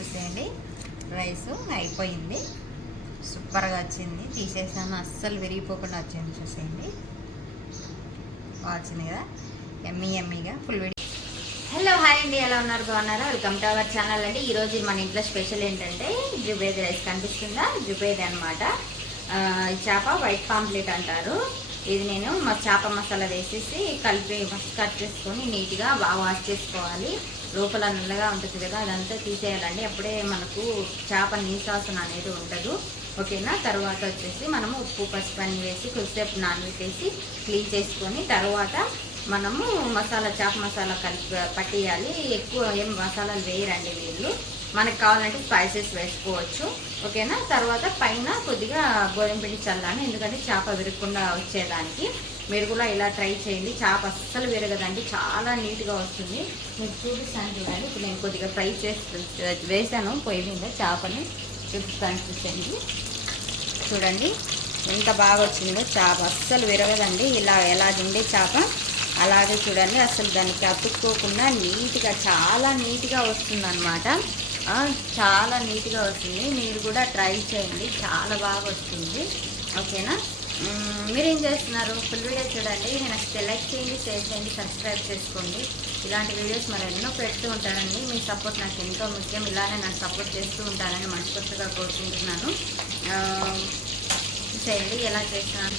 చూసేయండి. రైస్ అయిపోయింది. సూపర్గా వచ్చింది. తీసేసాను. అస్సలు విరిగిపోకుండా వచ్చింది చూసేయండి. వచ్చింది కదా? ఎమ్మీ ఎమ్మీగా ఫుల్ వీడియో హలో హాయ్ అండి. ఎలా ఉన్నారు? బాగున్నారా? వెల్కమ్ టు అవర్ ఛానల్ అండి. ఈరోజు మన ఇంట్లో స్పెషల్ ఏంటంటే జుబేది రైస్ కనిపిస్తుందా? జుబేది అనమాట ఈ చేప వైట్ పాంప్లెట్ అంటారు. ఇది నేను మా చేప మసాలా వేసేసి కలిపి కట్ చేసుకొని నీట్గా బాగా వాష్ చేసుకోవాలి. లోపల నల్లగా ఉంటుంది కదా అదంతా తీసేయాలండి. అప్పుడే మనకు చేప నీసాసన అనేది ఉండదు. ఓకేనా? తర్వాత వచ్చేసి మనము ఉప్పు పసుపు అన్ని వేసి కొద్దిసేపు నానబెట్టేసి క్లీన్ చేసుకొని తర్వాత మనము మసాలా చేప మసాలా కలిపి పట్టేయాలి. ఎక్కువ ఏం మసాలాలు వేయరండి వీళ్ళు. మనకు కావాలంటే స్పైసెస్ వేసుకోవచ్చు. ఓకేనా? తర్వాత పైన కొద్దిగా గోధుమ పిండి చల్లాను. ఎందుకంటే చేప విరగకుండా వచ్చేదానికి. మీరు కూడా ఇలా ట్రై చేయండి. చేప అస్సలు విరగదండి. చాలా నీట్గా వస్తుంది. మీకు చూపిస్తాను చూడండి. ఇప్పుడు నేను కొద్దిగా ఫ్రై చేసి వేసాను. పొయ్యి మీద చేపని చూపిస్తాను చూసండి చూడండి. ఎంత బాగా వచ్చిందో చేప. అస్సలు విరగదండి. ఇలా ఎలా ఉండే చేప. అలాగే చూడండి. అసలు దానికి అతుక్కోకుండా నీట్గా చాలా నీట్గా వస్తుందన్నమాట. చాలా నీట్గా వస్తుంది. మీరు కూడా ట్రై చేయండి. చాలా బాగా వస్తుంది. ఓకేనా? మీరు మీరేం చేస్తున్నారు? ఫుల్ వీడియో చూడండి. నేను లైక్ చేయండి షేర్ చేయండి సబ్స్క్రైబ్ చేసుకోండి. ఇలాంటి వీడియోస్ మరి ఎన్నో పెడుతూ ఉంటానండి. మీ సపోర్ట్ నాకు ఎంతో ముఖ్యం. ఇలానే నాకు సపోర్ట్ చేస్తూ ఉంటానని మనస్ఫూర్తిగా కోరుకుంటున్నాను. చేయండి. ఎలా చేస్తున్నాను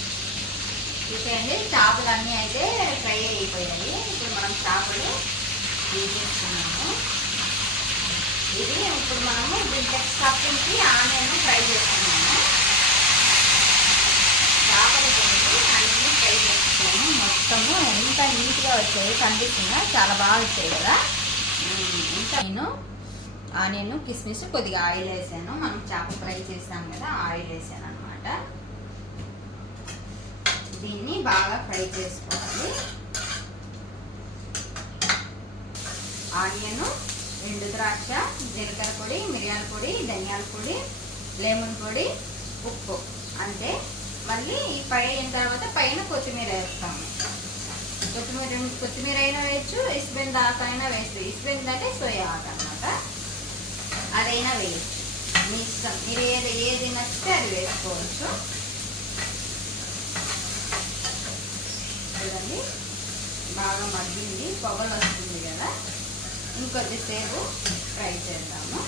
చూసేయండి చేపలు అన్నీ అయితే ఫ్రై అయిపోయాయి. ఇప్పుడు మనం చేపలు తీసేస్తున్నాము ఇది ఇప్పుడు మనము దీంట్లో స్టఫింగ్కి ఆనియన్ ఫ్రై చేస్తున్నాము. చేపలు తిండి అన్నీ ఫ్రై చేస్తున్నాము. మొత్తము ఎంత నీట్గా వచ్చాయో కనిపిస్తుందా? చాలా బాగా వచ్చాయి కదా. ఇంకా నేను ఆనియన్ కిస్మిస్ కొద్దిగా ఆయిల్ వేసాను. మనం చేప ఫ్రై చేసాం కదా ఆయిల్ వేసాను అనమాట దీన్ని బాగా ఫ్రై చేసుకోవాలి. ఆనియను ఎండు ద్రాక్ష జీలకర్ర పొడి మిరియాల పొడి ధనియాల పొడి లెమన్ పొడి ఉప్పు. అంతే మళ్ళీ ఈ పై అయిన తర్వాత పైన కొత్తిమీర వేస్తాము. కొత్తిమీర కొత్తిమీర అయినా వేయచ్చు ఇస్బెండ్ ఆకు అయినా వేస్తుంది ఇస్బెండ్ అంటే సోయా ఆకు అనమాట అదైనా వేయచ్చు. మీ ఇష్టం. మీరు ఏది ఏది నచ్చితే అది వేసుకోవచ్చు. చూడండి. బాగా మగ్గింది. పొగలు వస్తుంది కదా. ఇంకొద్దిసేపు ఫ్రై చేద్దాము.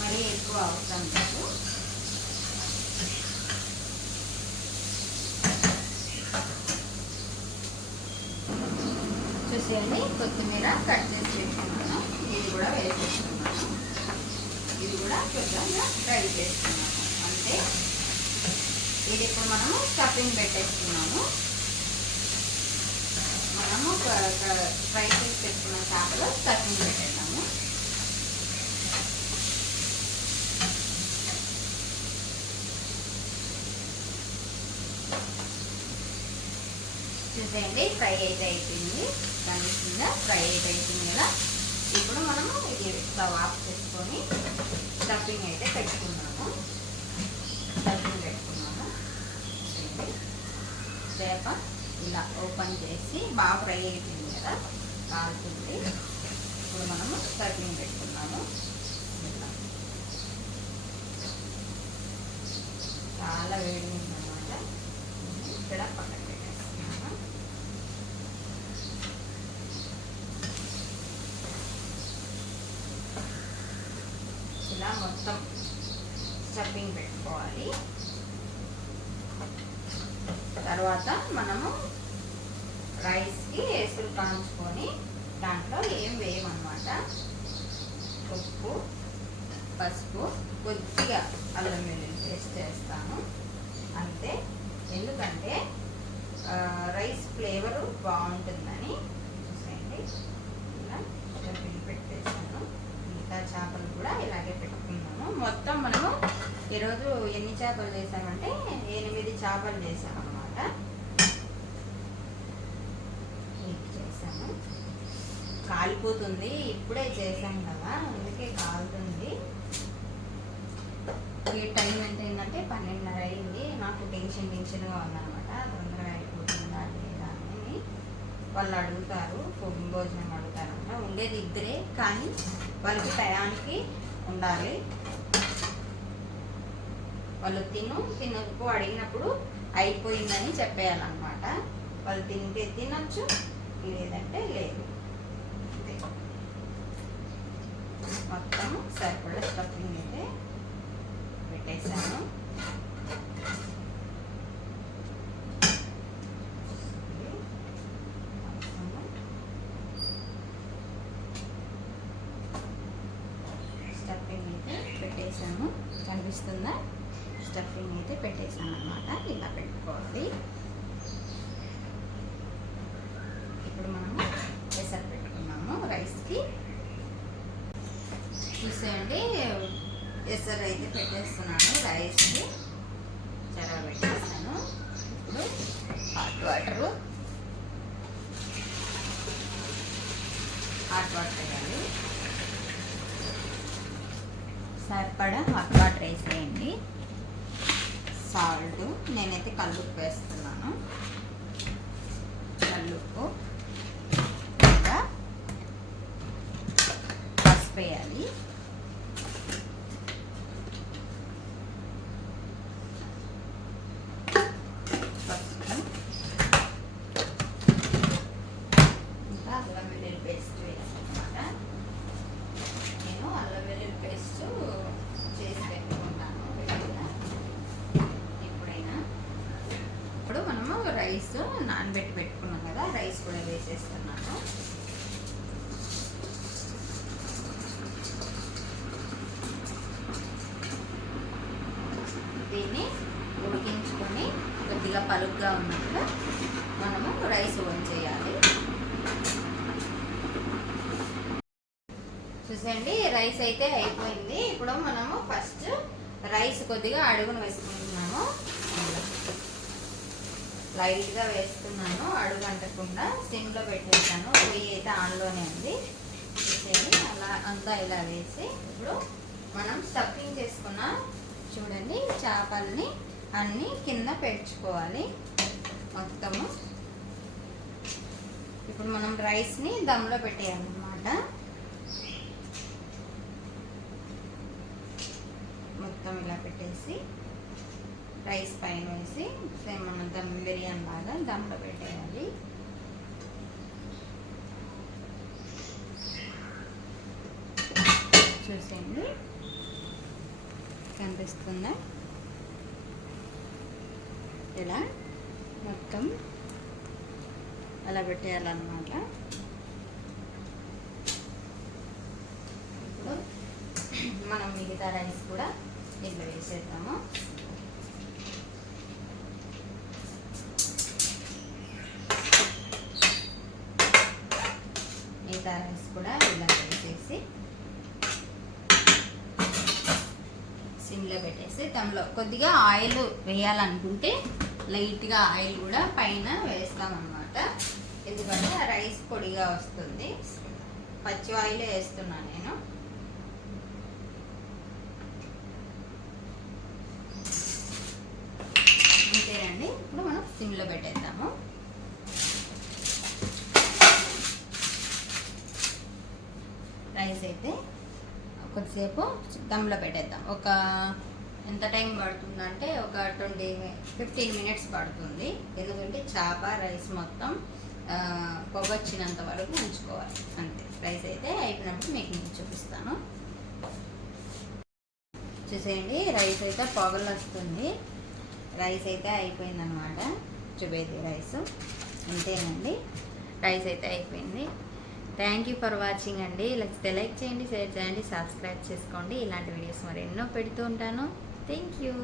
మరీ ఎక్కువ అవసరం లేదు. చూసేయండి కొత్తిమీర కట్ చేసి చేసుకున్నాను ఇది కూడా వేసేసుకున్నాను. ఇది కూడా కొద్దిగా ఫ్రై చేసుకున్నాను అంటే ఇది ఇప్పుడు మనము స్టఫింగ్ పెట్టేస్తున్నాము మనము ఫ్రై చేసి పెట్టుకున్న చేపలో స్టఫింగ్ పెట్టేద్దాము చూసేయండి ఫ్రై అయితే అయిపోయింది. దాని కింద ఫ్రై అయితే అయిపోయింది కదా. ఇప్పుడు మనము ఇది ఆఫ్ చేసుకొని స్టఫింగ్ అయితే పెట్టుకున్నాము స్టఫింగ్ పెట్టుకున్నాము. చేప ఇలా ఓపెన్ చేసి బాగా ఫ్రై అయిపోయింది కదా కాలుతుంది. ఇప్పుడు మనము స్టఫింగ్ పెట్టుకున్నాము ఇలా. చాలా వేడి ఉందన్నమాట. ఇక్కడ పక్కన పెట్టేస్తున్నాము ఇలా మొత్తం స్టఫింగ్ పెట్టుకోవాలి. తర్వాత మనము రైస్కి వేసులు కాంచుకొని దాంట్లో ఏం వేయమన్నమాట? ఉప్పు పసుపు కొద్దిగా అల్లం వెల్లుల్లి పేస్ట్ చేస్తాను అంతే. ఎందుకంటే రైస్ ఫ్లేవరు బాగుంటుందని చూసేయండి. ఇలా స్టఫింగ్ పెట్టేసాను మిగతా చేపలు కూడా ఇలాగే పెట్టుకున్నాము మొత్తం మనము ఈరోజు ఎన్ని చేపలు చేసామంటే ఎనిమిది చేపలు చేసామన్నమాట ఇది చేసాము? కాలిపోతుంది ఇప్పుడే చేసాం కదా అందుకే కాలుతుంది. ఈ టైం ఎంత అయిందంటే పన్నెండున్నర అయింది. నాకు టెన్షన్ టెన్షన్గా ఉందన్నమాట. తొందరగా అయిపోతుందా లేదా అని వాళ్ళు అడుగుతారు. భోజనం అడుగుతారు ఉండేది ఇద్దరే కానీ వాళ్ళకి టయానికి ఉండాలి. వాళ్ళు తిను తినకు అడిగినప్పుడు అయిపోయిందని చెప్పేయాలన్నమాట. వాళ్ళు తింటే తినొచ్చు లేదంటే లేదు. మొత్తం సరిపడా స్టఫింగ్ అయితే పెట్టేశాను. స్టఫింగ్ అయితే పెట్టేశాను. కనిపిస్తుందా? స్టఫింగ్ అయితే పెట్టేసాను అనమాట ఇలా పెట్టుకోవాలి. ఇప్పుడు మనము పెసర్ పెట్టుకున్నాము రైస్కి. చూసేయండి ఎసర్ అయితే పెట్టేస్తున్నాను రైస్కి. చెరవ పెట్టేస్తాను ఇప్పుడు హాట్ వాటరు. హాట్ వాటర్ వేయాలి. సరిపడా హాట్ వాటర్ వేసేయండి. సాల్ట్ నేనైతే కల్లుప్పు వేస్తున్నాను. కల్లుప్పు ఇంకా పసుపు వేయాలి. పసుపు ఇంకా అల్లం వెల్లుల్లి పేస్ట్ వేయాలన్నమాట నేను అల్లం వెల్లుల్లి పేస్ట్ చేసి పెట్టుకుంటాను విడిగా. ఎప్పుడైనా ఇప్పుడు మనము రైస్ నానబెట్టి పెట్టుకున్నాం కదా రైస్ కూడా వేసేస్తున్నాను దీన్ని ఉడికించుకొని కొద్దిగా పలుగ్గా ఉన్నప్పుడు మనము రైస్ వంచేయాలి చూసండి రైస్ అయితే అయిపోయింది. ఇప్పుడు మనము ఫస్ట్ రైస్ కొద్దిగా అడుగును వేసుకుంటున్నాము. లైట్గా వేస్తున్నాను అడుగు అంటకుండా సిమ్లో పెట్టేసాను పొయ్యి అయితే ఆన్లోనే ఉంది. చూసేయండి అలా అంతా ఇలా వేసి ఇప్పుడు మనం స్టఫింగ్ చేసుకున్న చూడండి చేపల్ని అన్నీ కింద పెంచుకోవాలి మొత్తము. ఇప్పుడు మనం రైస్ని దమ్లో పెట్టేయాలన్నమాట. మొత్తం ఇలా పెట్టేసి రైస్ పైన వేసి సేమ్ దమ్ బిర్యానీ లాగా దమ్లో పెట్టేయాలి. చూసేయండి. కనిపిస్తుందా? ఇలా మొత్తం అలా పెట్టేయాలన్నమాట. ఇప్పుడు మనం మిగతా రైస్ కూడా దీంట్లో వేసేద్దాము. మిగతా రైస్ కూడా ఇలా వేసేసి సిమ్లో పెట్టేసి దానిలో కొద్దిగా ఆయిల్ వేయాలనుకుంటే లైట్గా ఆయిల్ కూడా పైన వేస్తామన్నమాట. ఎందుకంటే ఆ రైస్ పొడిగా వస్తుంది. పచ్చి ఆయిల్ వేస్తున్నాను నేను. అంతేనండి. ఇప్పుడు మనం సిమ్లో పెట్టేద్దాము రైస్ అయితే కొద్దిసేపు దమ్లో పెట్టేద్దాం. ఒక ఎంత టైం పడుతుందంటే ఒక ట్వంటీ ఫిఫ్టీన్ మినిట్స్ పడుతుంది. ఎందుకంటే చేప రైస్ మొత్తం పొగొచ్చినంత వరకు ఉంచుకోవాలి. అంతే. రైస్ అయితే అయిపోయినప్పుడు మీకు నేను చూపిస్తాను. చూసేయండి. రైస్ అయితే పొగలు వస్తుంది రైస్ అయితే అయిపోయిందనమాట చూపేది రైస్. అంతేనండి. రైస్ అయితే అయిపోయింది. థ్యాంక్ యూ ఫర్ వాచింగ్ అండి. లేకపోతే లైక్ చేయండి షేర్ చేయండి సబ్స్క్రైబ్ చేసుకోండి. ఇలాంటి వీడియోస్ మరి ఎన్నో పెడుతూ ఉంటాను. Thank you